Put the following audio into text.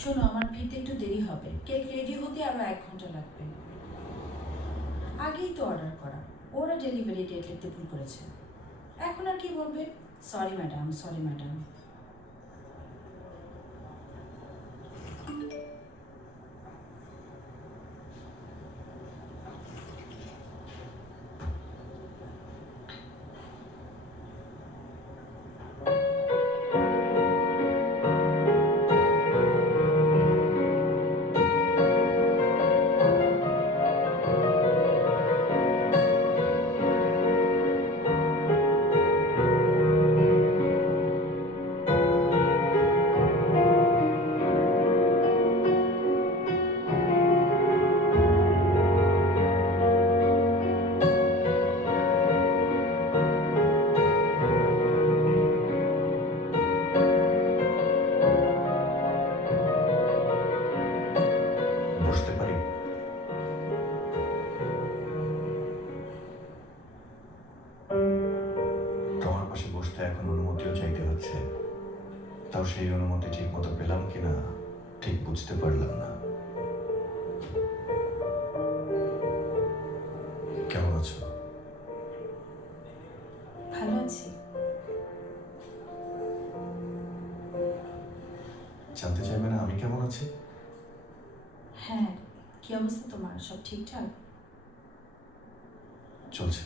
শোনো, আমার ফিরতে একটু দেরি হবে। কেক রেডি হতে আরো 1 ঘন্টা লাগবে। আগেই তো অর্ডার করা। ওরা ডেলিভারি ডেট লিখতে ভুল করেছে। এখন আর কি বলবে? Sorry madam, sorry madam. বসতে পারি? তোমার পাশে বসতে এখন অনুমতিও চাইতে হচ্ছে। তাও সেই অনুমতি ঠিক মতো পেলাম কিনা ঠিক বুঝতে পারলাম না। কেমন আছো? ভালো আছি। জানতে চাইবে না আমি কেমন আছি? হ্যাঁ, কি অবস্থা তোমার? সব ঠিকঠাক? চলছে।